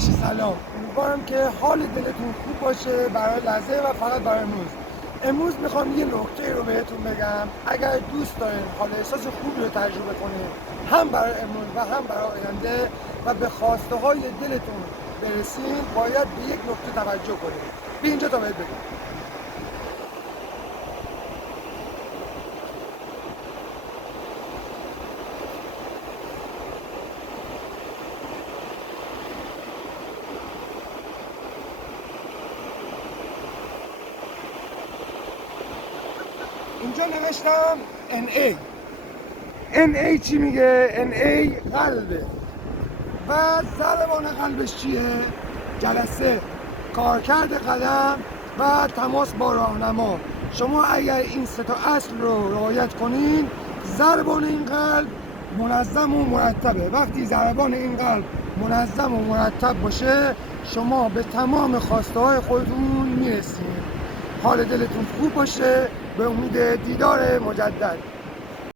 عشق سلام، امیدوارم که حال دلتون خوب باشه برای لحظه و فقط برای امروز میخوام یه نکته رو بهتون بگم. اگر دوست دارین حال احساس خوبی رو تجربه کنین هم برای امروز و هم برای آینده و به خواسته های دلتون برسین، باید به یک نکته توجه کنین. به اینجا تا بهت بگم. اینجا نوشتم NA. NA چی میگه؟ NA قلبه و ضربان قلبش چیه؟ جلسه، کارکرد قدم و تماس با راهنما. شما اگر این سه تا اصل رو رعایت کنین، ضربان این قلب منظم و مرتبه. وقتی ضربان این قلب منظم و مرتب باشه، شما به تمام خواسته های خودتون میرسین. حال دلتون خوب باشه، به امید دیدار مجدد.